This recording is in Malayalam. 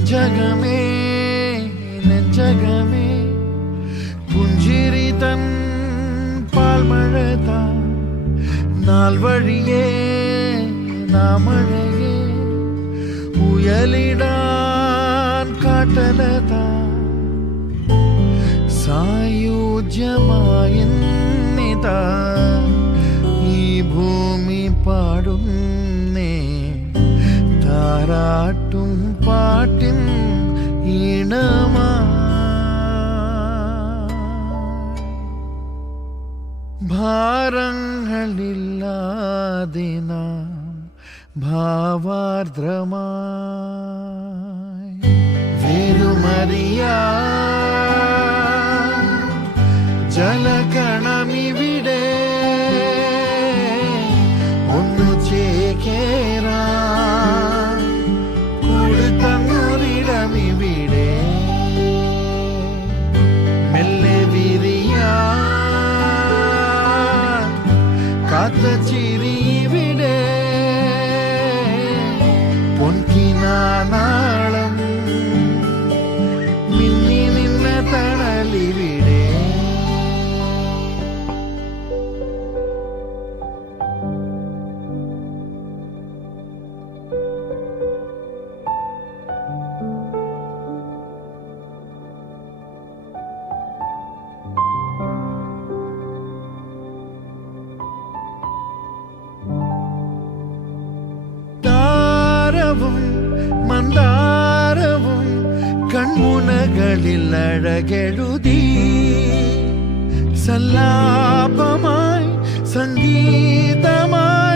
நெஞ்சகமே நெஞ்சகமே புஞ்சிரி தன் பால்மழதான் நாள் வழியே நாமழையே ഉയലിടാൻ കാട്ടലതാ സായുജ്യമായിന്നിതാ ഈ ഭൂമി പാടുന്നേ താരാട്ടും പാട്ടിൻ ഈണമാ ഭാരങ്ങളില്ലാതെ നാം ഭാവാർദ്രമായി വേരുമറിയാ ജലകണമിവിടെ ഒന്നു ചേക്കേറാ കൊടുത്തന്നൊരിടമിവിടെ മെല്ലെ വിരിയാ കാത്ത ചിരിവിടെ പൊൻകിനാനാളം മിന്നി നിന്ന തണലിവിടെ മന്ദാരവും കൺമുനകളിൽ അഴകെഴുതി സല്ലാപമായി സംഗീതമായി